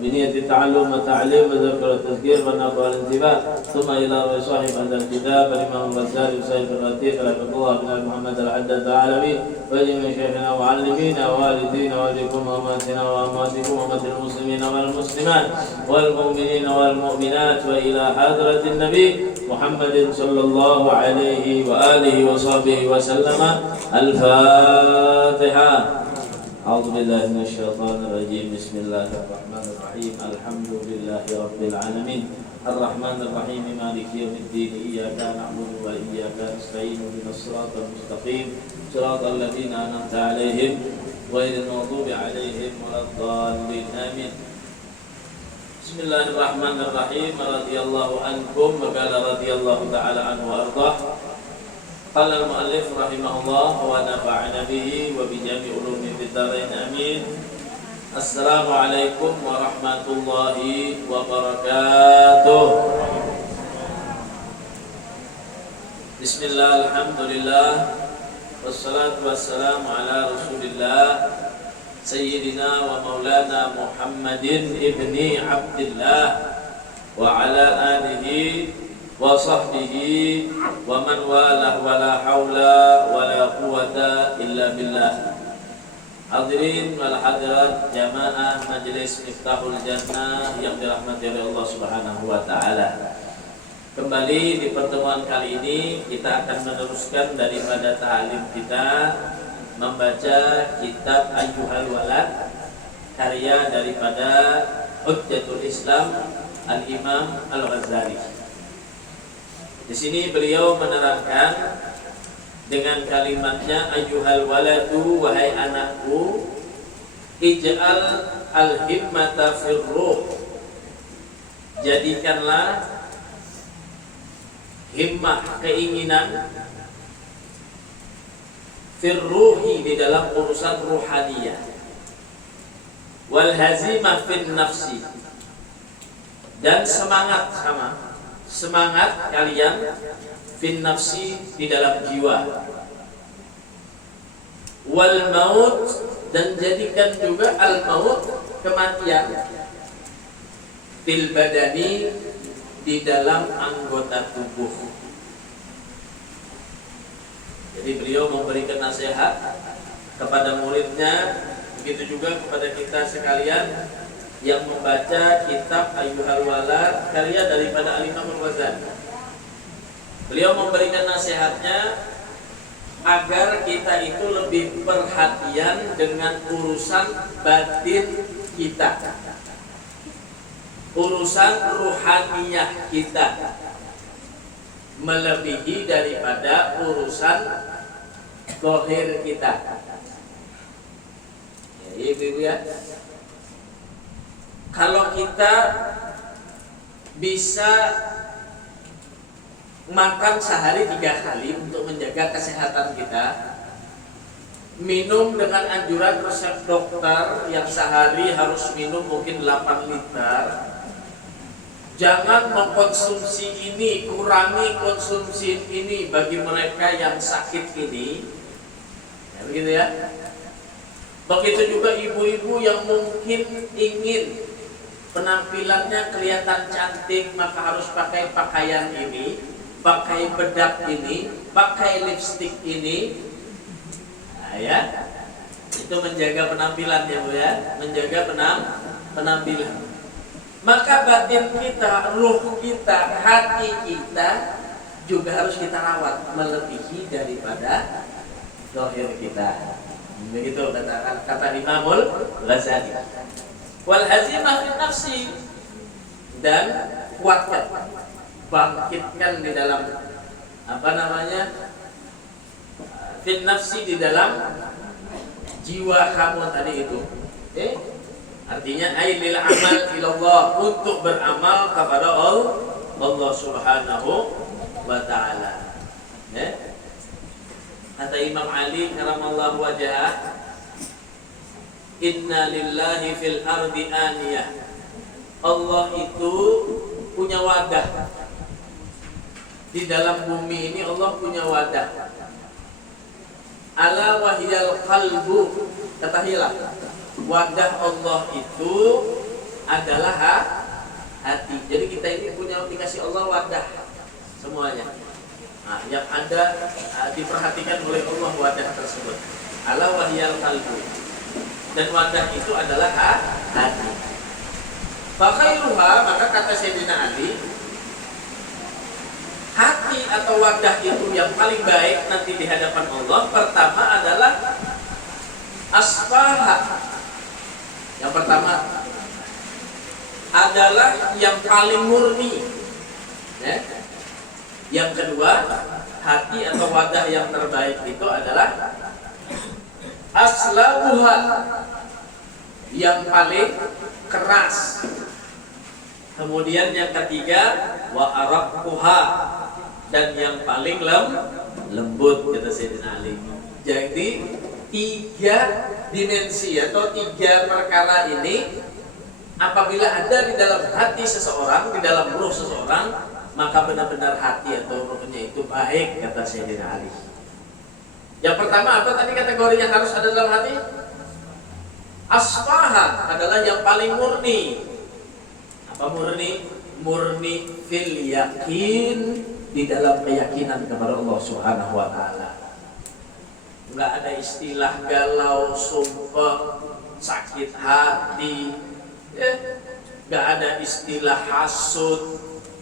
وبنية التعلم والتعليم والذكر والتذكير والنقل والانتباه ثم إلى صاحب هذا الكتاب الإمام الغزالي وسيد الرتيق رحمه الله بن محمد الحداد العالمي وجميع شيخنا ومعلمينا ووالدينا والديكم وأماتنا وأمواتكم وأمة المسلمين والمسلمات والمؤمنين والمؤمنات وإلى حضرة النبي محمد صلى الله عليه وآله وصحبه وسلم. الفاتحة. أعوذ بالله من الشيطان الرجيم. بسم الله الرحمن الرحيم. الحمد لله رب العالمين الرحمن الرحيم مالك يوم الدين إياك نعبد وإياك نستعين اهدنا الصراط المستقيم صراط الذين أنعمت عليهم غير المغضوب عليهم ولا الضالين آمين. بسم الله الرحمن الرحيم. رضي الله عنكم وقال رضي الله تعالى عنه وأرضاه. قال المؤلف رحمه الله ونفعنا به وبجميع علومه في الدارين آمين. السلام عليكم ورحمة الله وبركاته. بسم الله الحمد لله والصلاة والسلام على رسول الله سيدنا ومولانا محمد ابن عبد الله وعلى آله وصحبه ومن والاه ولا حول ولا قوة إلا بالله. Hadirin wal hadirat jamaah majelis Miftahul Jannah yang dirahmati oleh Allah Subhanahu wa taala. Kembali di pertemuan kali ini kita akan meneruskan daripada ta'lim kita membaca kitab Ayyuhal Walad karya daripada Hujjatul Islam Al-Imam Al-Ghazali. Di sini beliau menerangkan dengan kalimatnya ayyuhal waladu, wahai anakku, ij'al al-himmata firruh, jadikanlah himmah, keinginan, firruhi, di dalam urusan ruhaniyah, wal hazimah fin nafsi, dan semangat, semangat kalian fin nafsi, di dalam jiwa, wal maut, dan jadikan juga al maut, kematian, fil badani, di dalam anggota tubuh. Jadi beliau memberikan nasihat kepada muridnya, begitu juga kepada kita sekalian yang membaca kitab Ayyuhal Walad karya daripada Al-Imam Al-Ghazali. Beliau memberikan nasihatnya agar kita itu lebih perhatian dengan urusan batin kita, urusan ruhaniyah kita, melebihi daripada urusan zahir kita. Ya, ibu ya. Kalau kita bisa makan sehari 3 kali untuk menjaga kesehatan kita, minum dengan anjuran resep dokter yang sehari harus minum mungkin 8 liter, jangan mengkonsumsi ini, kurangi konsumsi ini bagi mereka yang sakit ini, ya, begitu ya. Begitu juga ibu-ibu yang mungkin ingin penampilannya kelihatan cantik, maka harus pakai pakaian ini, pakai bedak ini, pakai lipstik ini, nah, ya, itu menjaga penampilan ya Bu ya, menjaga penampilan. Maka batin kita, ruh kita, hati kita juga harus kita rawat melebihi daripada zahir kita. Begitu kata Imamul Ghazali. Wal hazimah fi nafsi, dan kuatkan, bangkitkan di dalam fin nafsi, di dalam jiwa kamu tadi itu. Artinya ailil amal ilallah, untuk beramal kepada Allah Subhanahu wa taala. Kata Imam Ali karamallahu wajhah, inna lillahi fil ardi aniyah. Allah itu punya wadah. Di dalam bumi ini Allah punya wadah. Ala wahyal qalbu, ketahilah, wadah Allah itu adalah hati. Jadi kita ini punya dikasih Allah wadah semuanya. Nah, yang ada diperhatikan oleh Allah wadah tersebut. Ala wahyal qalbu. Dan wadah itu adalah hati. Fakhairuha, maka kata Sayyidina Ali, hati atau wadah itu yang paling baik nanti di hadapan Allah, pertama adalah asfaha. Yang pertama adalah yang paling murni, ya. Yang kedua, hati atau wadah yang terbaik itu adalah aslabuha, yang paling keras. Kemudian yang ketiga, wa araqquha, dan yang paling lembut, kata Sayyidina Ali. Jadi 3 dimensi atau 3 perkara ini apabila ada di dalam hati seseorang, di dalam ruh seseorang, maka benar-benar hati atau ruhnya itu baik, kata Sayyidina Ali. Yang pertama apa tadi kategori yang harus ada dalam hati? Asfaha adalah yang paling murni. Apa murni? Murni fil yakin, di dalam keyakinan kepada Allah Subhanahu wa taala. Enggak ada istilah galau, sumpah, sakit hati, enggak ada istilah hasud,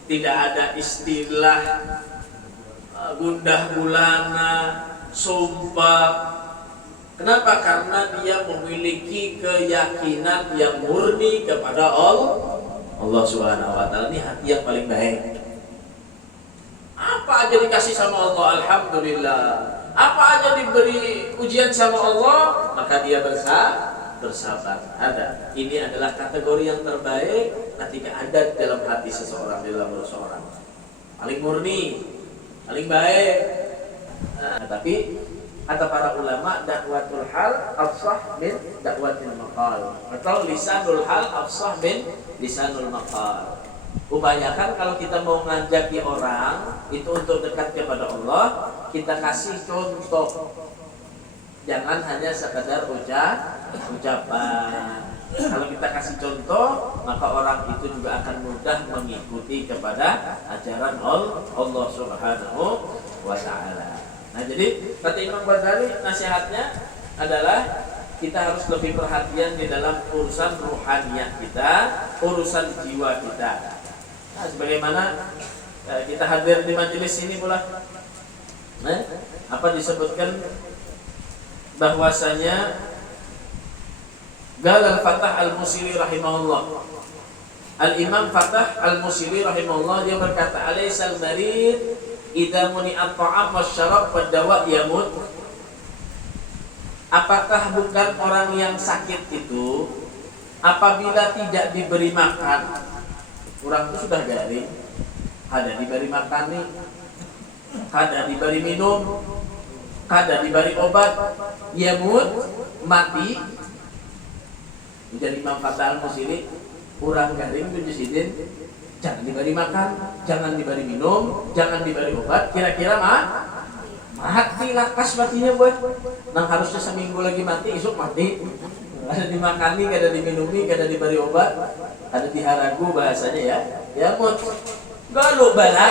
tidak ada istilah gundah gulana, sumpah. Kenapa? Karena dia memiliki keyakinan yang murni kepada Allah Subhanahu wa taala. Ini hati yang paling baik. Apa aja dikasih sama Allah, alhamdulillah. Apa aja diberi ujian sama Allah, maka dia bersabar. Ada. Ini adalah kategori yang terbaik ketika ada dalam hati seseorang, dalam seseorang. Paling murni, paling baik. Tapi kata para ulama, dakwatul hal afsah min dakwatil maqal, atau lisanul hal afsah min lisanul maqal. Upayakan kalau kita mau ngajaki orang itu untuk dekat kepada Allah, kita kasih contoh. Jangan hanya sekadar ucapan. Kalau kita kasih contoh, maka orang itu juga akan mudah mengikuti kepada ajaran Allah Subhanahu wa taala. Nah, jadi kata Imam Ghazali, nasihatnya adalah kita harus lebih perhatian di dalam urusan ruhaniyah kita, urusan jiwa kita. Nah, sebagaimana kita hadir di majelis ini pula, apa disebutkan bahwasanya Gal al-Fatah al-Musili rahimahullah, Al-Imam Fatah al-Musili rahimahullah, dia berkata, alaysal marid idza muni'at ta'am wasyarab wad-dawa yamut. Apakah bukan orang yang sakit itu apabila tidak diberi makan, orang itu sudah garing, ada diberi makan nih, ada diberi minum, ada diberi obat, yamut, mati. Jadi Imam Fatah al-Musili, orang garing itu disidin, jangan diberi makan, jangan diberi minum, jangan diberi obat, kira-kira mati lakas matinya buat. Nang harusnya seminggu lagi mati, esok mati. Ada dimakani, ada diminumi, ada diberi obat, ada diharagu bahasanya ya. Ya mut, galuh bala.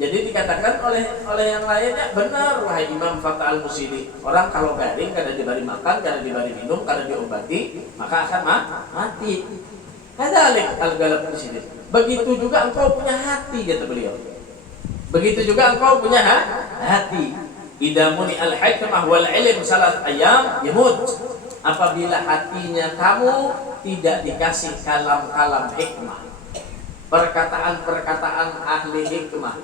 Jadi dikatakan oleh yang lainnya, benar wahai Imam Fatah al-Musili, orang kalau garing, kada diberi makan, kada diberi minum, kada diobati, maka akan mati. Kadzalik al-galab di sini. Begitu juga engkau punya hati, kata beliau. Begitu juga engkau punya hati. Idza muni al-hikmah wal ilm salat ayam yamut. Apabila hatinya kamu tidak dikasih kalam-kalam hikmah, perkataan-perkataan ahli hikmah,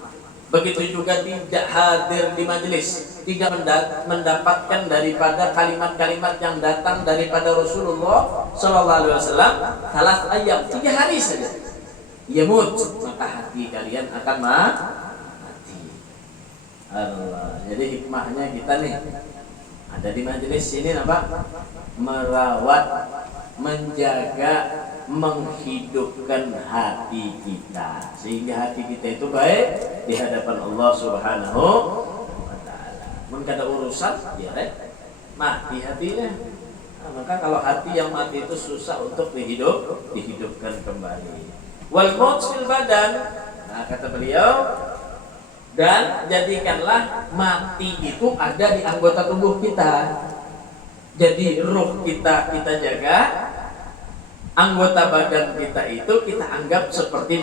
begitu juga tidak hadir di majelis, tidak mendapatkan daripada kalimat-kalimat yang datang daripada Rasulullah sallallahu alaihi wasallam, salat ayam, 3 hari saja, yamut, maka hati kalian akan mati. Allah. Jadi hikmahnya kita nih ada di majelis ini apa? Merawat, menjaga, menghidupkan hati kita sehingga hati kita itu baik di hadapan Allah Subhanahu wa taala. Mun kada urusan ya mati hatinya. Nah, maka kalau hati yang mati itu susah untuk dihidupkan kembali. Wal maut fil badan. Nah, kata beliau, dan jadikanlah mati itu ada di anggota tubuh kita. Jadi ruh kita jaga, anggota badan kita itu kita anggap seperti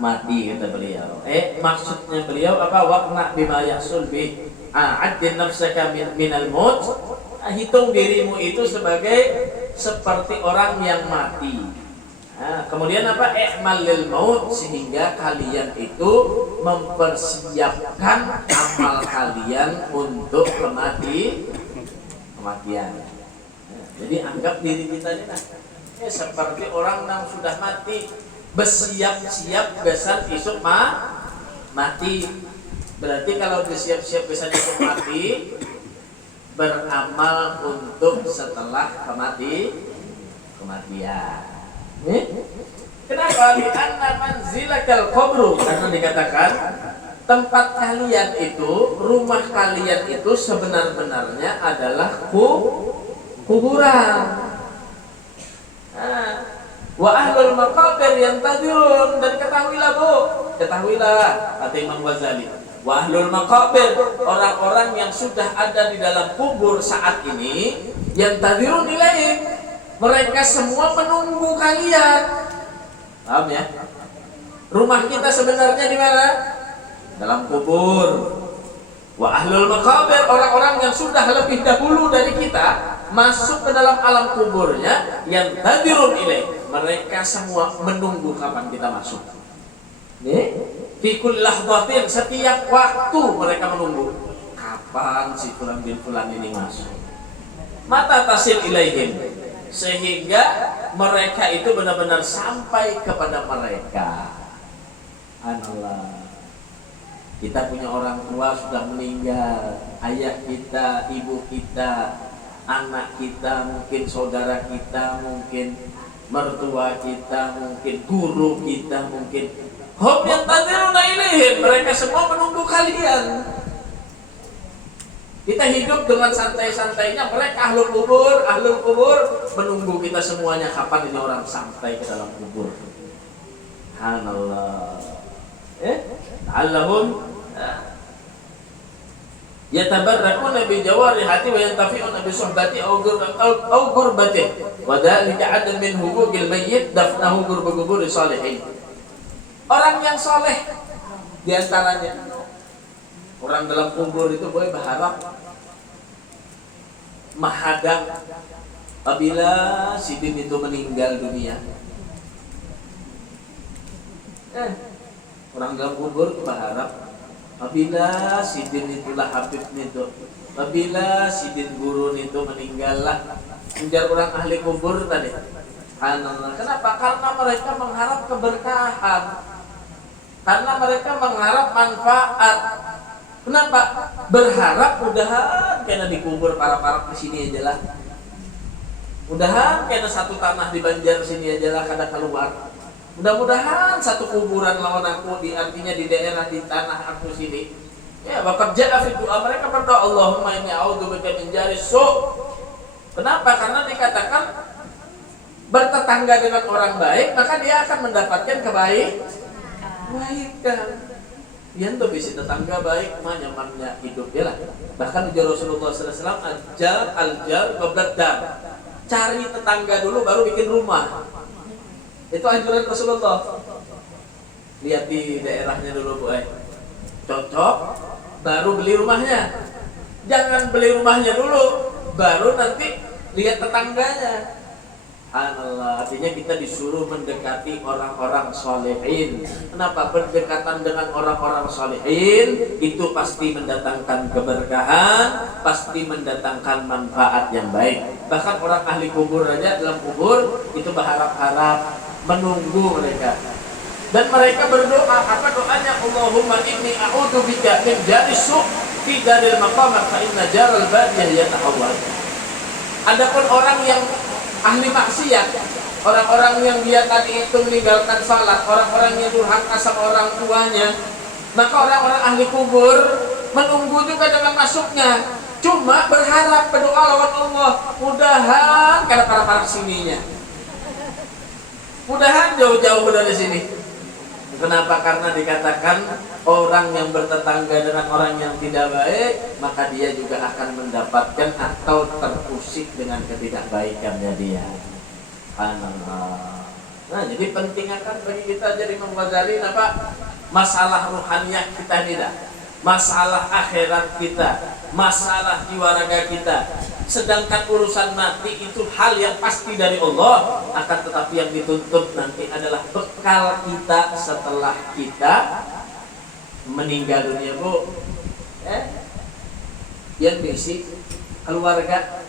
mati, kata beliau. Maksudnya beliau apa? Waqna bima yahsul bi a'addin nafsaka minal maut. Hitung dirimu itu sebagai seperti orang yang mati. Nah, kemudian apa? I'mal lil maut, sehingga kalian itu mempersiapkan amal kalian untuk kematian. Nah, jadi anggap diri kita ini seperti orang yang sudah mati, bersiap-siap besan isuk mati. Berarti kalau bersiap-siap besan isuk mati, beramal untuk setelah kematian. Kenapa? Li'anna manzilakal qabru, karena dikatakan tempat kalian itu, rumah kalian itu sebenar-benarnya adalah kuburan. Wa ahlul maqabir yantadirun, dan ketahuilah kata Imam Ghazali, wa ahlul maqabir, orang-orang yang sudah ada di dalam kubur saat ini, yantadirun ilaih, mereka semua menunggu kalian. Paham ya? Rumah kita sebenarnya di mana? Dalam kubur. Wa ahlul maqabir, orang-orang yang sudah lebih dahulu dari kita masuk ke dalam alam kuburnya, yang tadirun ilaih, mereka semua menunggu kapan kita masuk. Fi kulli lahzatin, setiap waktu mereka menunggu kapan si fulan bin fulan ini masuk. Mata tasil ilaihim, sehingga mereka itu benar-benar sampai kepada mereka. Anallah. Kita punya orang tua sudah meninggal, ayah kita, ibu kita, anak kita, mungkin saudara kita, mungkin mertua kita, mungkin guru kita, mungkin hum yantadiruna ilaihim, mereka semua menunggu kalian. Kita hidup dengan santai-santainya, mereka ahlul kubur menunggu kita semuanya kapan ini orang sampai ke dalam kubur. Subhanallah. Allahum yatabarrakuna bi jawarihati wa yantafi'una bi suhbati aw gurbati wa dhalika 'adam min huquqil mayyit dafnahu gurbi salihin. Orang yang soleh di antaranya orang dalam kubur itu boleh berharap mahadang apabila si din itu meninggal dunia. Orang dalam kubur berharap apabila si din itulah habib itu, apabila si din guru itu meninggallah. Menjar orang ahli kubur tadi. Kenapa? Karena mereka mengharap keberkahan, karena mereka mengharap manfaat. Kenapa? Berharap mudahan kena dikubur para di sini aja lah. Mudahan kena satu tanah di Banjar sini aja lah kada keluar. Mudah-mudahan satu kuburan lawan aku artinya di daerah di tanah aku sini. Ya, waqad ja'a fi doa, mereka berdoa Allahumma inni a'udzubika min jari su'. Kenapa? Karena dikatakan bertetangga dengan orang baik, maka dia akan mendapatkan kebaikan. Yang tuh bisa tetangga baik, mah nyamannya hidup ya lah. Bahkan ujar Rasulullah SAW, al-jar qabla dar. Cari tetangga dulu baru bikin rumah. Itu anjuran Rasulullah. Lihat di daerahnya dulu Bu. Cocok, baru beli rumahnya. Jangan beli rumahnya dulu, baru nanti lihat tetangganya. Subhanallah, artinya kita disuruh mendekati orang-orang solehin. Kenapa? Berdekatan dengan orang-orang solehin itu pasti mendatangkan keberkahan, pasti mendatangkan manfaat yang baik. Bahkan orang ahli kubur aja dalam kubur itu berharap-harap, menunggu mereka. Dan mereka berdoa, apa doanya? Allahumma inni a'udzubika min jari su' fi daril maqamah fa inna jaral badiyah yatahawwal. Adapun orang yang ahli maksiat, orang-orang yang dia tadi itu meninggalkan salat, orang-orang yang durhaka sama orang tuanya, maka orang-orang ahli kubur menunggu juga dengan masuknya. Cuma berharap, berdoa lawan Allah, mudahan kada para sininya, mudahan jauh-jauh dari sini. Kenapa? Karena dikatakan orang yang bertetangga dengan orang yang tidak baik, maka dia juga akan mendapatkan atau terusik dengan ketidakbaikannya dia. Nah, jadi penting akan bagi kita jadi Imam Ghazali apa? Masalah ruhaniyah kita tidak, masalah akhirat kita, masalah jiwa raga kita. Sedangkan urusan mati itu hal yang pasti dari Allah, akan tetapi yang dituntut nanti adalah bekal kita setelah kita meninggal dunia, Bu. Yang berisi keluarga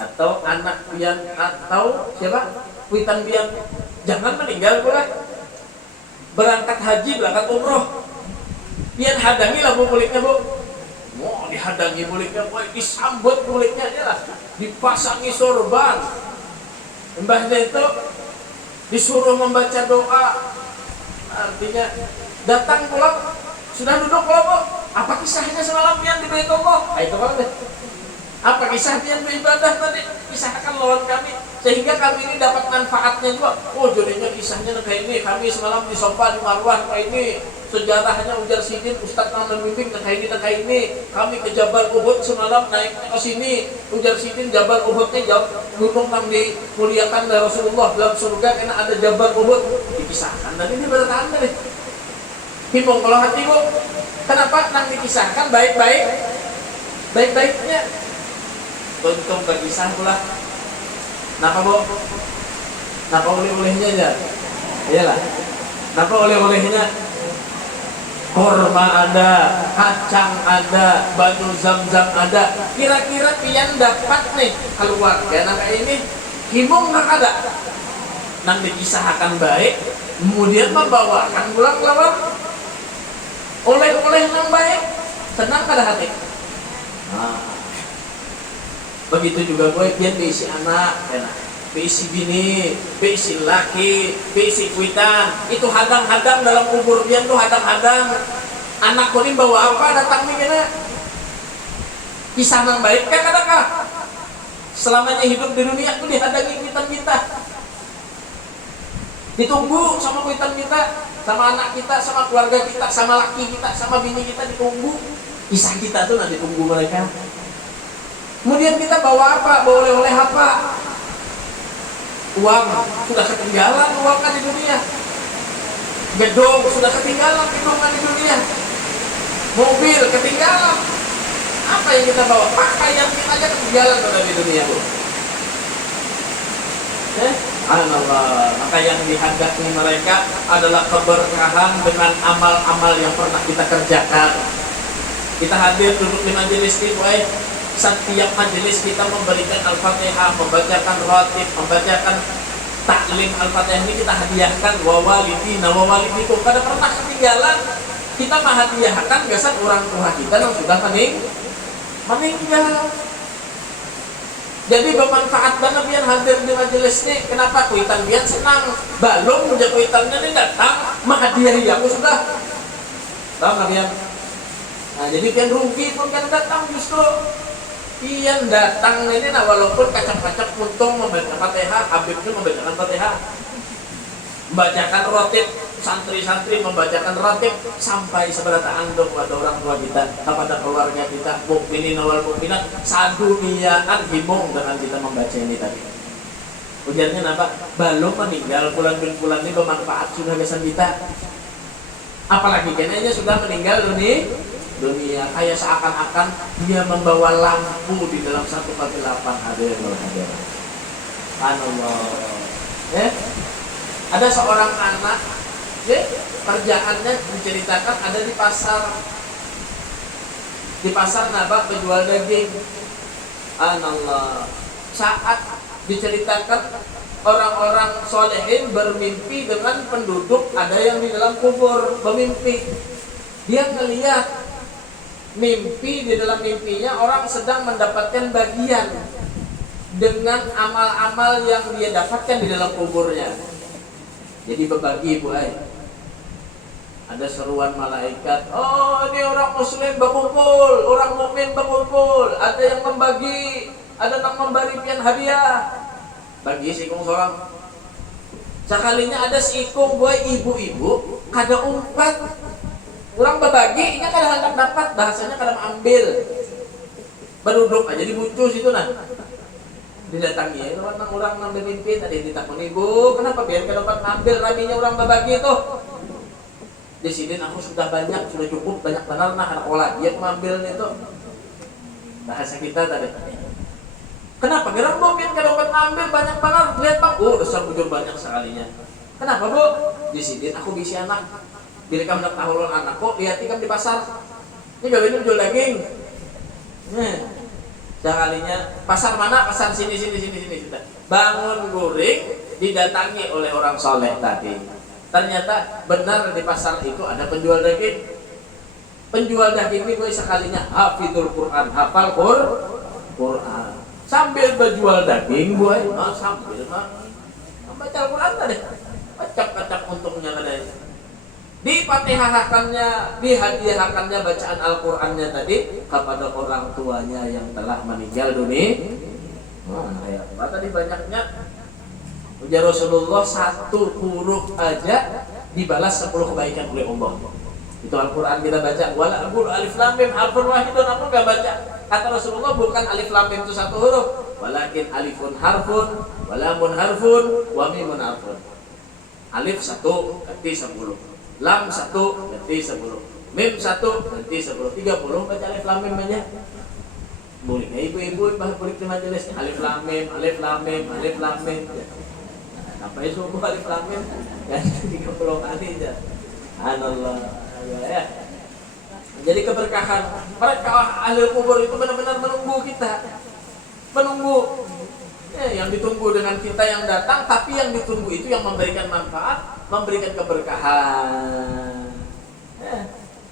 atau anak pian atau siapa? Kuitan pian. Jangan meninggal boleh. Berangkat haji, berangkat umroh. Pian hadangi lah Bu kulitnya, Bu. Mau dihadangi mulutnya, disambut mulutnya aja lah, dipasangi sorban. Mbahnya itu disuruh membaca doa. Artinya datang pulang, sudah duduk pulang, Bu. Apa kisahnya semalam yang di Baitullah? Itu kan deh. Apa kisahnya yang beribadah tadi? Kisahkan lawan kami, sehingga kami ini dapat manfaatnya juga. Oh, jadinya kisahnya kayak ini. Kami semalam di sofa di Marwah kayak ini. Sejarahnya ujar sidin, Ustadz yang membimbing kayak ini. Kami ke Jabal Uhud semalam naik ke sini. Ujar sidin Jabal Uhudnya gunung yang dimuliakan oleh Rasulullah dalam surga karena ada Jabal Uhud. Dikisahkan dan ini bertanda nih. Himbong kalau hati, Bu. Kenapa nang dikisahkan baik-baiknya? Untung berkisah pula. Kenapa, Bu? Kenapa oleh-olehnya aja? Iyalah. Kenapa oleh-olehnya? Korma ada, kacang ada, batu zam-zam ada. Kira-kira pian dapat nih keluarga nang kayak ini, himung nggak ada. Nang dikisahkan baik, kemudian membawakan pulang lawan oleh-oleh nang baik, tenang kada hati. Nah, begitu juga boy, pian diisi anak, enak. Bisi bini, bisi laki, bisi kuitan, itu hadang-hadang dalam kubur dia tuh hadang-hadang. Anak kuning bawa apa datang nih kena? Kisah yang baik kan adakah? Selamanya hidup di dunia tuh dihadangi kuitan kita. Ditunggu sama kuitan kita, sama anak kita, sama keluarga kita, sama laki kita, sama bini kita ditunggu. Kisah kita tuh nanti tunggu mereka. Kemudian kita bawa apa? Bawa oleh-oleh apa? Uang sudah ketinggalan, uang kan di dunia. Gedung sudah ketinggalan, gedung kan di dunia. Mobil ketinggalan. Apa yang kita bawa? Pakaian kita aja ketinggalan pada di dunia, Bu. Subhanallah. Maka yang dihadapi mereka adalah keberkahan dengan amal-amal yang pernah kita kerjakan. Kita hadir duduk di majelis ini, setiap majelis kita memberikan Al-Fatihah, membacakan ratib, membacakan taklim Al-Fatihah ini kita hadiahkan wawalidina wawalidikum. Kada pernah ketinggalan. Kita menghadiahkan gasan orang tua kita yang sudah meninggal. Jadi bermanfaat banget biar hadir di majelis ini. Kenapa? Kuitan biar senang. Balong menjadi kuitannya ini datang menghadiahi aku sudah. Tahu nggak biar? Nah, jadi biar rugi pun kan datang justru. Pian datang ini, nah walaupun kacang-kacang untung membaca Fatihah, Habibnya membacakan Fatihah, membacakan rotib, santri-santri membacakan rotib sampai seberapa andong pada orang tua kita, kepada keluarga kita, mukminin awal mukminat, saduniaan himung dengan kita membaca ini tadi. Ujarnya apa? Belum meninggal, bulan-bulan ini bermanfaat sudah kesan kita. Apalagi kenanya sudah meninggal dunia, kayak seakan-akan dia membawa lampu di dalam satu kegelapan. Hadir. Subhanallah. Ada seorang anak, kerjaannya diceritakan ada di pasar nabak penjual daging. Subhanallah. Saat diceritakan orang-orang solehin bermimpi dengan penduduk ada yang di dalam kubur bermimpi. Dia ngelihat mimpi, di dalam mimpinya orang sedang mendapatkan bagian dengan amal-amal yang dia dapatkan di dalam kuburnya. Jadi berbagi, Bu. ada seruan malaikat, oh ini orang muslim berkumpul, orang mukmin berkumpul, ada yang membagi, ada yang memberi pian hadiah, bagi si ikung seorang. Sekalinya ada si ikung buat ibu-ibu, kada umpat, orang berbagi, ini kada hendak dapat, bahasanya kada ambil, berduduk aja dibucus itu nah, didatangi ya, orang yang memimpin, ada yang ditakun ibu, kenapa biar kada dapat ambil raminya orang berbagi itu? Di sini aku sudah banyak, sudah cukup banyak benar nah anak olah dia mengambil itu bahasa kita tadi. Kenapa? Gerang bu, biar kada dapat ambil banyak benar, lihat bang, oh besar bujur banyak sekalinya. Kenapa bu? Di sini aku bisa anak, bila kamu nak tahu anakku, lihat kamu di pasar, ini gak benar jual daging. Sekalinya pasar mana? Pasar sini. Bangun guring didatangi oleh orang soleh tadi. Ternyata benar di pasar itu ada penjual daging. Penjual daging ini sekalinya hafidul Quran, hafal Quran. Sambil berjual daging, sambil membaca Al-Quran tadi. Acak-acak untungnya tadi. Dipatihakannya, dihadiahkannya bacaan Al-Qurannya tadi kepada orang tuanya yang telah meninggal dunia. Apa tadi banyaknya? Ujar Rasulullah, satu huruf aja dibalas 10 kebaikan oleh Allah. Itu Al-Quran kita baca. Wala aqulu alif lam mim harfun wahidun, aku enggak baca. Kata Rasulullah bukan alif lam mim itu satu huruf, walakin alifun harfun, walamun harfun, wa mimun harfun. Alif 1 ganti 10, lam 1 ganti 10, mim 1 ganti 10, 30 baca alif lam mim aja. Boleh ibu-ibu boleh di majelis alif lam mim, alif lam mim, alif lam mim. Sampai subuh alif lam mim dan 30 kali aja. Subhanallah. Ya. Jadi keberkahan mereka ahli kubur itu benar-benar menunggu kita. Menunggu. Yang ditunggu dengan kita yang datang, tapi yang ditunggu itu yang memberikan manfaat, memberikan keberkahan.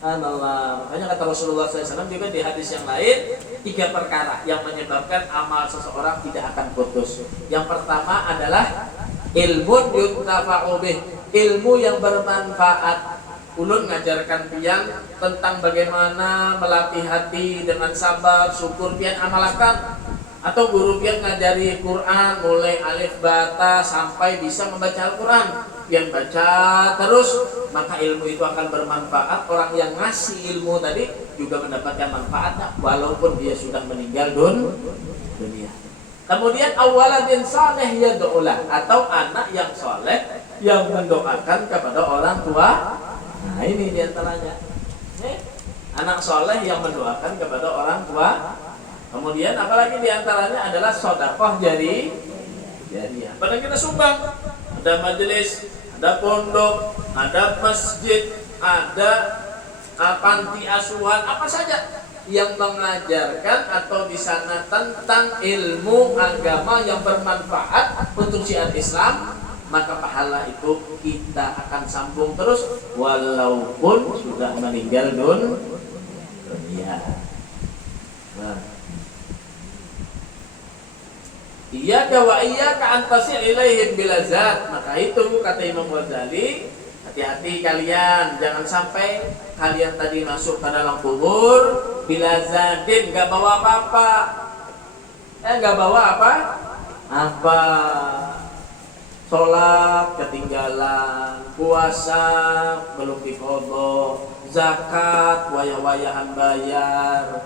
Subhanallah. Makanya kata Rasulullah SAW juga di hadis yang lain, 3 perkara yang menyebabkan amal seseorang tidak akan putus. Yang pertama adalah ilmu yuntafa'u bih, ilmu yang bermanfaat. Ulun ngajarkan pian tentang bagaimana melatih hati dengan sabar, syukur, pian amalkan. Atau guru pian ngajari Quran mulai alif bata sampai bisa membaca Al-Quran, pian baca terus, maka ilmu itu akan bermanfaat. Orang yang ngasih ilmu tadi juga mendapatkan manfaatnya walaupun dia sudah meninggal dunia. Kemudian awaladin saleh yad'ulah, atau anak yang soleh yang mendoakan kepada orang tua. Nah ini diantaranya anak soleh yang mendoakan kepada orang tua. Kemudian apalagi diantaranya adalah sedekah jariyah. Padahal kita sumbang, ada majelis, ada pondok, ada masjid, ada panti asuhan, apa saja yang mengajarkan atau di sana tentang ilmu agama yang bermanfaat untuk syiar Islam, maka pahala itu kita akan sambung terus walaupun sudah meninggal dunia. Nah, iyyaka wa iyyaka an tasil ilaihim bilazat. Maka itu kata Imam Ghazali, hati-hati kalian, jangan sampai kalian tadi masuk ke dalam kubur bilazatin, gak bawa apa-apa. Gak bawa apa? Sholat ketinggalan, puasa belum diqadha, zakat wayah-wayahan bayar.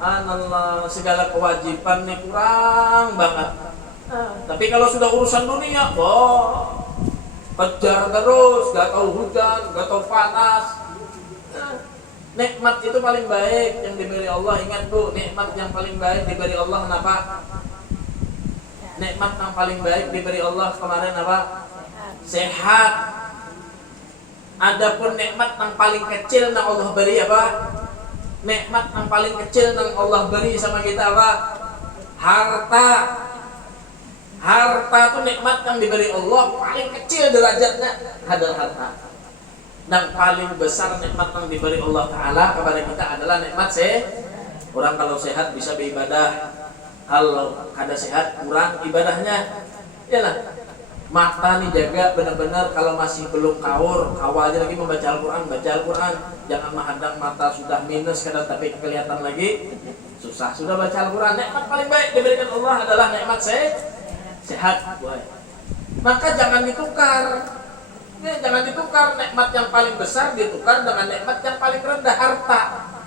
Anallah, segala kewajiban nih kurang banget. Tapi kalau sudah urusan dunia, kejar terus, gak tahu hujan, gak tahu panas. Nikmat itu paling baik yang diberi Allah. Ingat bu, nikmat yang paling baik diberi Allah kenapa? Nikmat yang paling baik diberi Allah kemarin apa? Sehat. Adapun nikmat yang paling kecil yang Allah beri apa? Nikmat yang paling kecil yang Allah beri sama kita apa? Harta. Harta itu nikmat yang diberi Allah paling kecil derajatnya adalah harta. Dan paling besar nikmat yang diberi Allah Ta'ala kepada kita adalah nikmat orang kalau sehat bisa beribadah, kalau kada sehat kurang ibadahnya. Yalah. Mata nih jaga benar-benar, kalau masih belum kawur, awalnya lagi membaca Al-Quran, baca Al-Quran. Jangan menghadang mata sudah minus kadang tapi kelihatan lagi susah. Sudah baca Al-Quran, nikmat paling baik diberikan Allah adalah nikmat sehat. Maka jangan ditukar. Jangan ditukar nikmat yang paling besar ditukar dengan nikmat yang paling rendah, harta.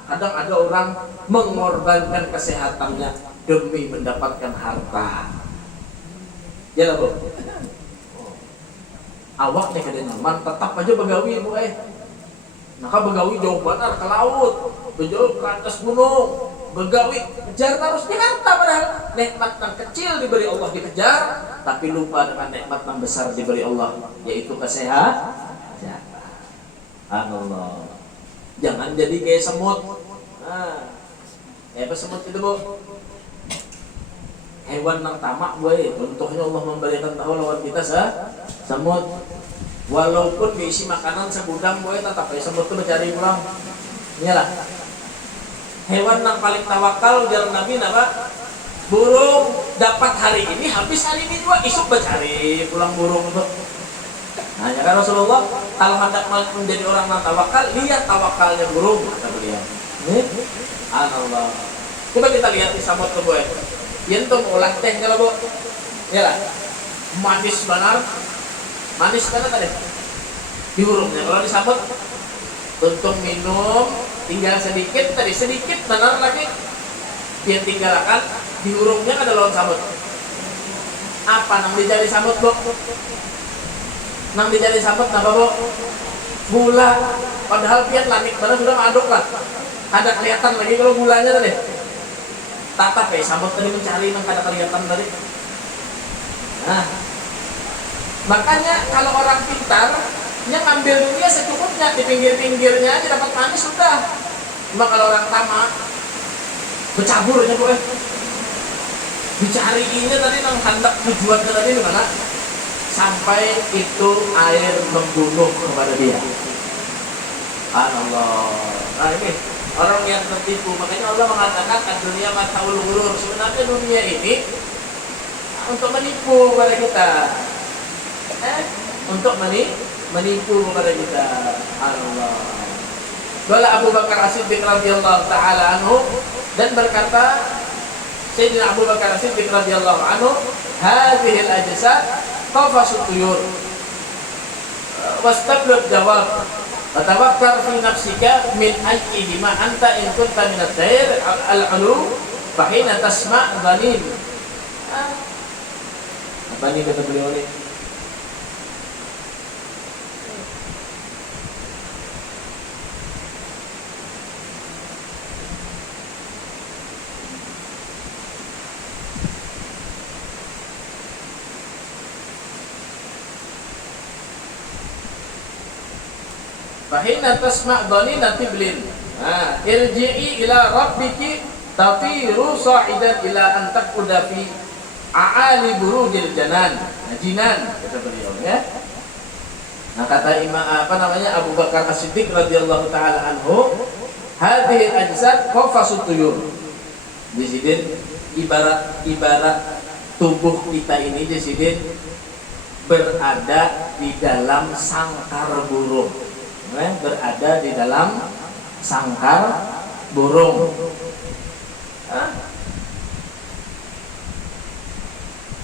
Kadang ada orang mengorbankan kesehatannya demi mendapatkan harta. Ya lah, Bu. Awaknya kada nyaman, tetap aja begawi, Bu. Maka begawi jauh benar ke laut, jauh ke atas gunung, begawi kejar terus di harta, padahal nikmat yang kecil diberi Allah dikejar, tapi lupa dengan nikmat yang besar diberi Allah, yaitu kesehatan. Allah. Jangan jadi kayak semut. Apa semut itu, Bu? Hewan yang tamak, Bu. Contohnya Allah memberikan tahu lawan kita semut. Walaupun diisi makanan segudang, Bu, tetap semut itu mencari pulang. Iyalah. Hewan yang paling tawakal jalan Nabi apa? Burung dapat hari ini, habis hari ini juga isuk mencari pulang burung itu. Nah, ya kan Rasulullah, kalau hendak menjadi orang yang tawakal, lihat tawakalnya burung, kata beliau. Allah. Coba kita lihat di samut tuh, Bu. Yentum olah teh kalau, Bu. Iyalah. Manis benar. Manis kan tadi di hurufnya. Kalau disambut untung minum tinggal sedikit, tadi sedikit benar lagi dia tinggalkan di hurufnya ada lawan sambut. Apa nang dijadi sambut, Bu? Nang dijadi sambut apa, Bu? Gula. Padahal pian lanik benar sudah aduk lah. Ada kelihatan lagi kalau gulanya tadi. Tatap sambut tadi mencari nang kada kelihatan tadi. Nah, makanya kalau orang pintar, dia ngambil dunia secukupnya, di pinggir-pinggirnya aja dapat manis sudah. Cuma kalau orang tamak, bercaburnya, Bu. Dicari ini tadi nang hendak tujuannya tadi di mana? Sampai itu air membunuh kepada dia. Allah. Nah ini orang yang tertipu. Makanya Allah mengatakan dunia mataul ghurur. Sebenarnya dunia ini untuk menipu kepada kita. Untuk menipu kepada kita. Allah. Qala Abu Bakar As-Siddiq radhiyallahu taala anhu, dan berkata Sayyidina Abu Bakar As-Siddiq radhiyallahu anhu, hadhihi al-ajsad qafasut tuyur wastablut jawab fatawakkar fi nafsika min ayyihima anta in kunta min at-tayr al-ulu fa hina tasma' dhanin. Apa ini kata beliau ini? Fahina tasma' dhaninati blin. Irji'i ila rabbiki tafiru sa'idan ila an taquda fi a'ali burujil jinan, kata beliau ya. Nah, kata Abu Bakar As-Siddiq radhiyallahu taala anhu, hadhihi al-ajsad qafasut tuyur. Jadi ibarat tubuh kita ini jadi berada di dalam sangkar burung. Berada di dalam sangkar burung.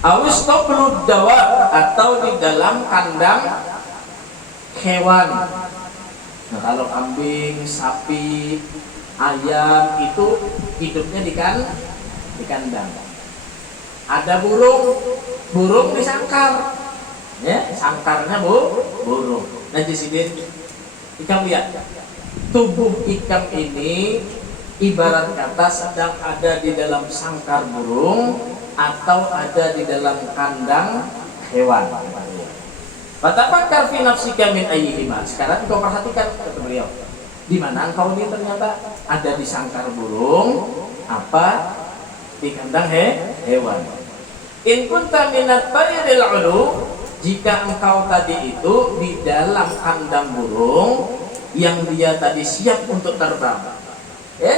Awis toplud dawa, atau di dalam kandang hewan. Nah, kalau kambing, sapi, ayam itu hidupnya di kandang. Ada burung di sangkar. Ya, sangkarnya burung. Nah, di sini ikan lihat, tubuh ikan ini ibarat kata sedang ada di dalam sangkar burung atau ada di dalam kandang hewan. Fatafakkar fi nafsika min ayyihima. Sekarang kau perhatikan, kata beliau, di mana engkau ini ternyata ada di sangkar burung apa di kandang hewan. In kunta minat tayril ulu, jika engkau tadi itu di dalam kandang burung yang dia tadi siap untuk terbang,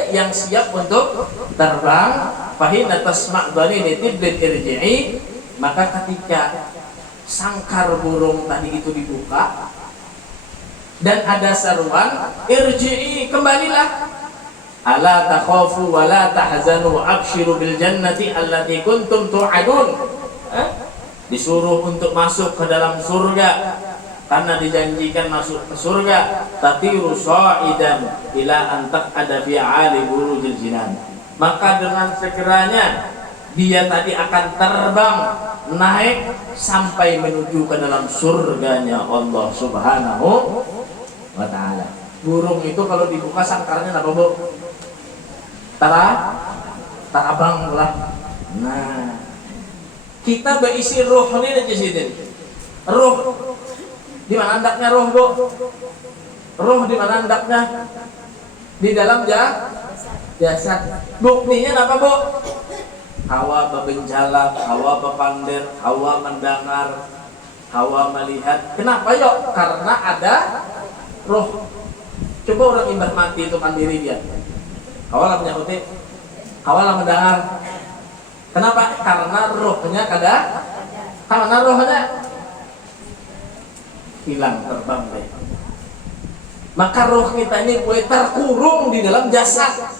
yang siap untuk terbang, fahina tasma' dhaninati bil irji'i, maka ketika sangkar burung tadi itu dibuka dan ada seruan, irji'i, kembalilah, ala takhafu wa la tahzanu abshiru bil jannati allati kuntum tu'adun. Disuruh untuk masuk ke dalam surga karena dijanjikan masuk ke surga. Tatiru sa'idan ila an taq'ada fi 'ali burujil jinan. Maka dengan segeranya dia tadi akan terbang naik sampai menuju ke dalam surganya Allah Subhanahu wa ta'ala. Burung itu kalau dibuka sangkarnya apa, Bu? Tarabang lah. Nah, kita berisi roh ini aja sini. Roh di mana andaknya roh, Bu? Roh di mana andaknya? Di dalam jasad. Buktinya apa, Bu? Hawa bebenjala, hawa bepander, hawa mendengar, hawa melihat. Kenapa yuk? Karena ada roh. Coba orang imbah mati itu mandiri dia. Hawa menyakuti, hawa mendengar. Kenapa? Karena rohnya karena rohnya hilang, terbang deh. Maka roh kita ini boleh terkurung di dalam jasad.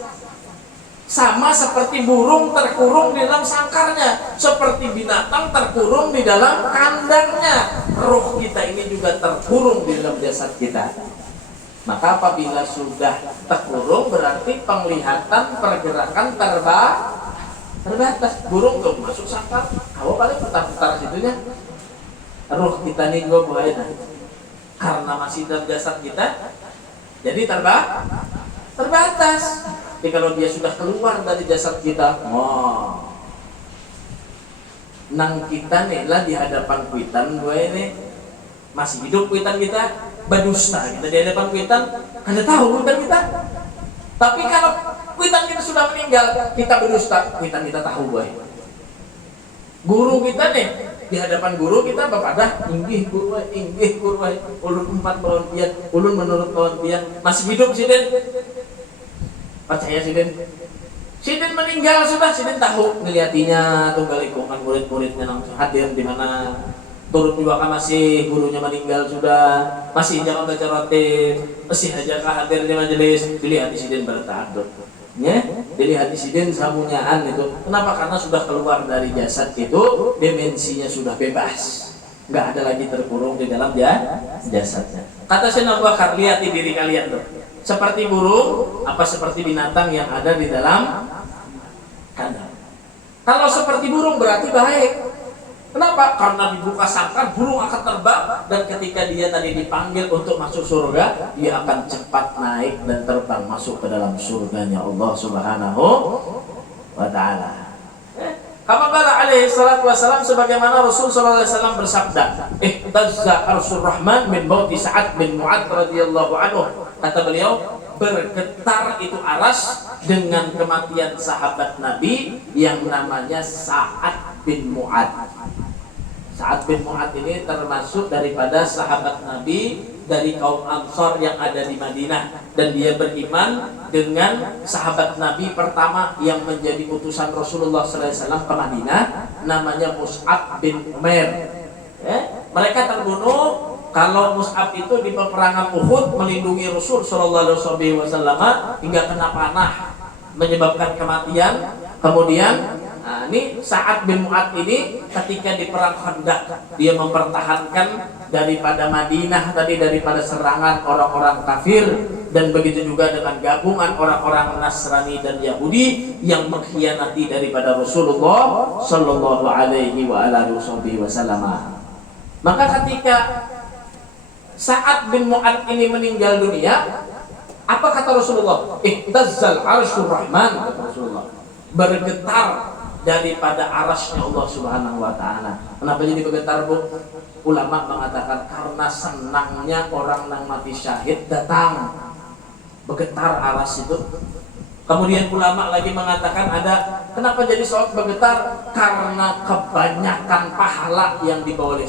Sama seperti burung terkurung di dalam sangkarnya, seperti binatang terkurung di dalam kandangnya. Roh kita ini juga terkurung di dalam jasad kita. Maka apabila sudah terkurung berarti penglihatan, pergerakan terbatas. Burung tuh masuk sangkar, hawa paling putar-putar situnya. Roh kita ini juga bahaya, karena masih dalam jasad kita, jadi terbatas. Tapi kalau dia sudah keluar dari jasad kita, nang kita nih lah di hadapan kuitan gue ini masih hidup kuitan kita, berdusta kita di hadapan kuitan, kada tahu kuitan kita. Tapi kalau kuitan kita sudah meninggal, kita berdusta, kuitan kita tahu gue. Guru kita nih di hadapan guru kita bepadah, inggih guru, ulun 4 tahun pian, ulun menurut tahun pian masih hidup sih Den. Percaya Sidin meninggal sudah, Sidin tahu ngeliatinya tunggal lingkungan murid-muridnya langsung hadir di mana. Turut juga kan masih gurunya meninggal sudah, masih jangan baca roti, masih aja hadir di majelis, dilihat Sidin bertahdud. Ya, dilihat Sidin samunyaan itu. Kenapa? Karena sudah keluar dari jasad itu, dimensinya sudah bebas. Nggak ada lagi terkurung di dalam jasadnya. Kata Sayyidina Abu Bakar, lihat di diri kalian tuh. Seperti burung, apa seperti binatang yang ada di dalam kandang. Kalau seperti burung berarti baik. Kenapa? Karena dibuka sangkar, burung akan terbang, dan ketika dia tadi dipanggil untuk masuk surga, dia akan cepat naik dan terbang masuk ke dalam surganya Allah Subhanahu wa ta'ala. Kama qala alaihi salatu wassalam, sebagaimana Rasul sallallahu alaihi wasallam bersabda, ihtazza arsyur rahman min mauti Sa'ad bin Mu'adz radhiyallahu anhu. Kata beliau, bergetar itu aras dengan kematian sahabat Nabi yang namanya Sa'ad bin Mu'adz. Sa'ad bin Mu'adz ini termasuk daripada sahabat Nabi dari kaum Ansor yang ada di Madinah, dan dia beriman dengan sahabat Nabi pertama yang menjadi utusan Rasulullah SAW ke Madinah, namanya Mus'ab bin Umair. Mereka terbunuh. Kalau Mus'ab itu di peperangan Uhud melindungi Rasul Sallallahu Alaihi Wasallam hingga kena panah menyebabkan kematian. Kemudian ini Sa'ad bin Mu'adz ini ketika di perang Khandaq dia mempertahankan daripada Madinah tadi, daripada serangan orang-orang kafir, dan begitu juga dengan gabungan orang-orang Nasrani dan Yahudi yang mengkhianati daripada Rasulullah Sallallahu Alaihi Wasallam. Maka ketika Sa'ad bin Mu'adz ini meninggal dunia, apa kata Rasulullah? Ihtazzal arsyur rahman, kata Rasulullah, bergetar daripada arasnya Allah Subhanahu wa ta'ala. Kenapa jadi bergetar, Bu? Ulama mengatakan karena senangnya orang yang mati syahid datang, bergetar aras itu. Kemudian ulama lagi mengatakan ada, kenapa jadi sholat bergetar? Karena kebanyakan pahala yang dibawa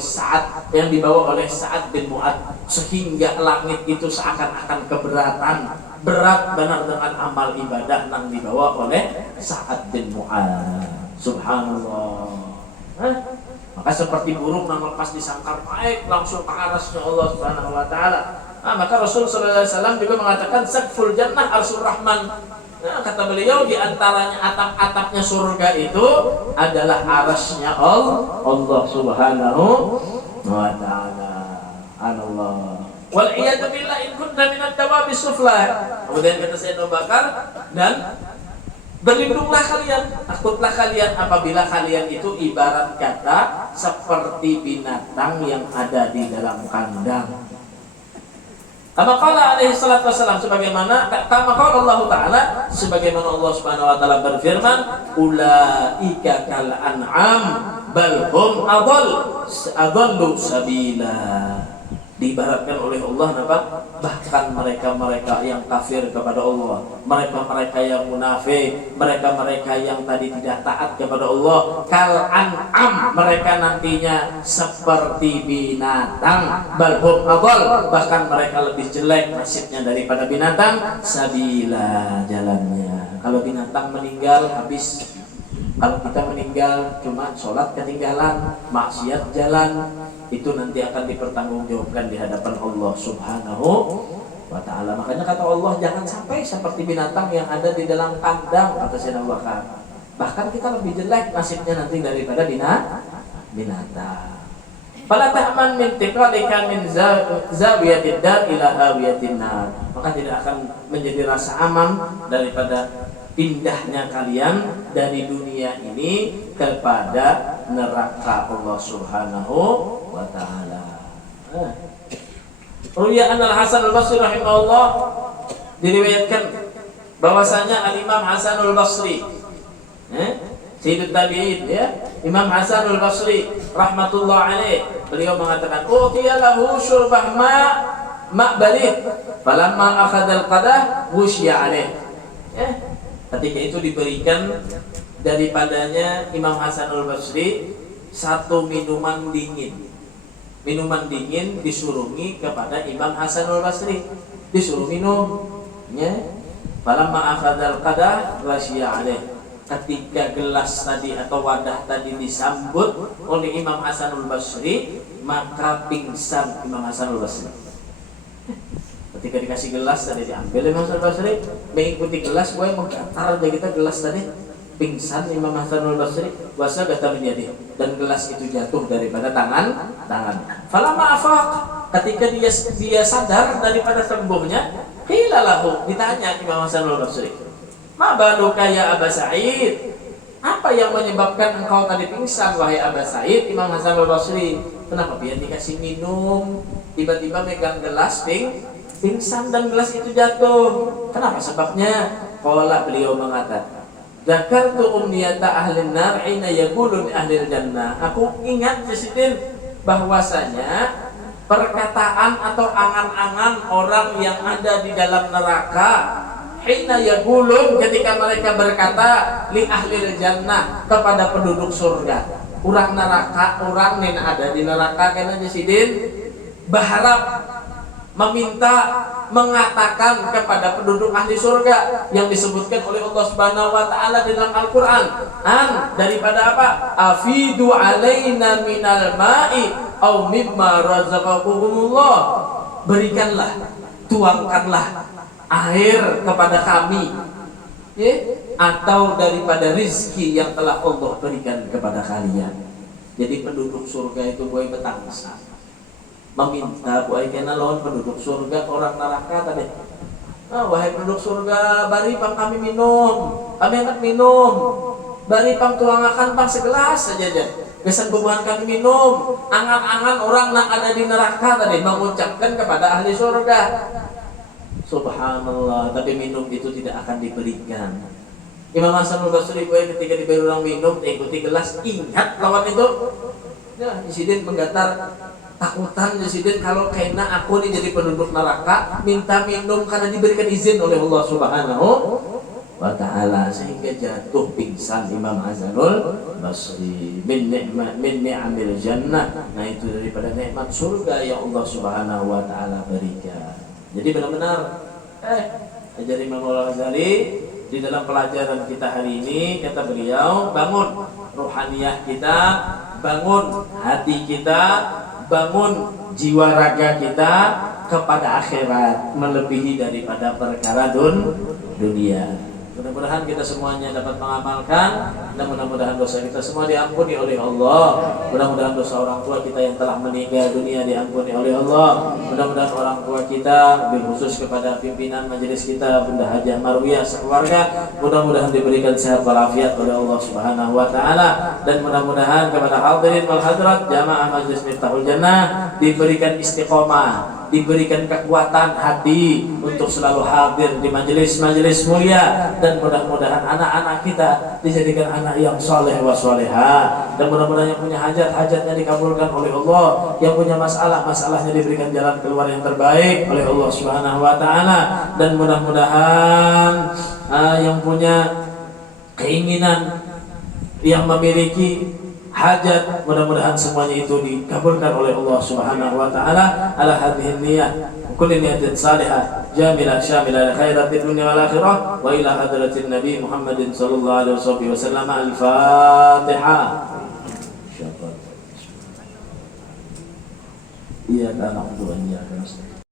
oleh Sa'ad bin Mu'adz, sehingga langit itu seakan-akan keberatan, berat benar dengan amal ibadah yang dibawa oleh Sa'ad bin Mu'adz. Subhanallah. Maka seperti burung yang lepas di sangkar naik langsung ke arasnya Allah Subhanahu wa taala. Maka Rasul sallallahu alaihi wasallam juga mengatakan saqful jannah arsyur rahman. Nah, kata beliau di antaranya atap-atapnya surga itu adalah arasnya Allah Subhanahu wa taala. Allah. Wal iyadu billah in kunta minad dawabi sufla. Kemudian kata Sayyidina Abu Bakar, dan berlindunglah kalian, takutlah kalian apabila kalian itu ibarat kata seperti binatang yang ada di dalam kandang. Kama qala alaihi salatu wassalam, sebagaimana kama qala Allah taala, sebagaimana Allah Subhanahu wa taala berfirman, ulaika kal an'am bal hum adallu sabila. Diibaratkan oleh Allah apa? Bahkan mereka-mereka yang kafir kepada Allah, mereka-mereka yang munafik, mereka-mereka yang tadi tidak taat kepada Allah, kal an'am, mereka nantinya seperti binatang, balhum adal, bahkan mereka lebih jelek nasibnya daripada binatang, sabila, jalannya. Kalau binatang meninggal habis, kalau kita meninggal cuma sholat ketinggalan, maksiat jalan, itu nanti akan dipertanggungjawabkan di hadapan Allah Subhanahu wa ta'ala. Makanya kata Allah, jangan sampai seperti binatang yang ada di dalam kandang, kata Sayyidina Abu Bakar. Bahkan kita lebih jelek nasibnya nanti daripada binatang. Fala ta'man min tiqalika min zawiyatid dar ila hawiyatin nar. Maka tidak akan menjadi rasa aman daripada pindahnya kalian dari dunia ini kepada neraka Allah Subhanahu wa ta'ala. Ruya Al-Hasan Al-Basri rahimahullah, diriwayatkan bahwasanya Al-Imam Hasan Al-Basri, Sayyidul Tabi'in, ya, Imam Hasan Al-Basri rahmatullah alaih, beliau mengatakan, utiya lahu syurbah ma' balid falamma akhadha al-qadah wusya alaih. Ketika itu diberikan daripadanya Imam Hasan Al-Basri satu minuman dingin. Minuman dingin disurungi kepada Imam Hasan Al-Basri, disuruh minum, ya. Falamma akhadhal qadah wasya alaih. Ketika gelas tadi atau wadah tadi disambut oleh Imam Hasan Al-Basri, maka pingsan Imam Hasan Al-Basri. Ketika dikasih gelas tadi diambil Imam Hasan Al-Basri, mengikuti gelas, gue menggatar aja kita gelas tadi, pingsan Imam Hasan Al-Basri, wasa gata menjadi, dan gelas itu jatuh daripada tangan. Falamma afaq, ketika dia sadar daripada sembuhnya, qila lahu, ditanya Imam Hasan Al-Basri, ma baluka ya Aba Sa'id, apa yang menyebabkan engkau tadi pingsan wahai Aba Sa'id? Imam Hasan Al-Basri, kenapa biar dikasih minum tiba-tiba megang gelas pingsan dan gelas itu jatuh, kenapa sebabnya? Qala, beliau mengatakan, zakartu umniyata ahlin nar hina yaqulun ahlil jannah. Aku ingat Presiden bahwasanya perkataan atau angan-angan orang yang ada di dalam neraka, hina yaqulun, ketika mereka berkata li ahlil jannah, kepada penduduk surga. Orang neraka, orang yang ada di neraka karena Presiden berharap, meminta, mengatakan kepada penduduk ahli surga yang disebutkan oleh Allah Subhanahu wa taala di dalam Al-Qur'an, daripada apa? Afidu alaina minal ma'i au mimma razaqakumullah. Berikanlah, tuangkanlah air kepada kami, ya, atau daripada rizki yang telah Allah berikan kepada kalian. Jadi penduduk surga itu boleh betangsa, meminta buai kena lawan penduduk surga orang neraka tadi. Wahai penduduk surga, bari pang kami minum, kami hendak minum, bari pang tuangakan pang segelas saja aja. Kesan bubuhan kami minum. Angan-angan orang yang ada di neraka tadi mengucapkan kepada ahli surga. Subhanallah, tapi minum itu tidak akan diberikan. Imam Hasan Al-Basri ketika diberi orang minum, ikuti gelas, ingat lawan itu. Ya, insiden menggatar takutan Presiden kalau kena aku nih jadi penduduk neraka, minta minum karena diberikan izin oleh Allah Subhanahu wa ta'ala, sehingga jatuh pingsan Imam Hasanul Basri. Min ni'amil jannah, nah itu daripada nikmat surga yang Allah Subhanahu wa ta'ala berikan. Jadi benar-benar ajar Imam Al-Ghazali di dalam pelajaran kita hari ini, kata beliau, bangun ruhaniyah kita, bangun hati kita, bangun jiwa raga kita kepada akhirat melebihi daripada perkara dunia. Mudah-mudahan kita semuanya dapat mengamalkan dan mudah-mudahan dosa kita semua diampuni oleh Allah. Mudah-mudahan dosa orang tua kita yang telah meninggal dunia diampuni oleh Allah. Mudah-mudahan orang tua kita, bil khusus kepada pimpinan majelis kita Bunda Hajah Marwiyah sekeluarga, mudah-mudahan diberikan sehat walafiat oleh Allah Subhanahu wa taala, dan mudah-mudahan kepada hadirin wal hadirat jamaah Majelis Miftahul Jannah diberikan istiqomah, diberikan kekuatan hati untuk selalu hadir di majelis-majelis mulia, dan mudah-mudahan anak-anak kita dijadikan anak yang soleh wa soleha, dan mudah-mudahan yang punya hajat-hajatnya dikabulkan oleh Allah, yang punya masalah-masalahnya diberikan jalan keluar yang terbaik oleh Allah Subhanahu wa taala, dan mudah-mudahan yang punya keinginan, yang memiliki hajat, mudah-mudahan semuanya itu dikabulkan oleh Allah Subhanahu wa taala ala hadhihi niyyah kulli niyatin salihah jamilah syamilah khairatin dunya wal akhirah wa ila hadratin nabi Muhammadin sallallahu alaihi wasallam. Al-Fatihah. Iya, na'budu wa iyyaka nasta'in.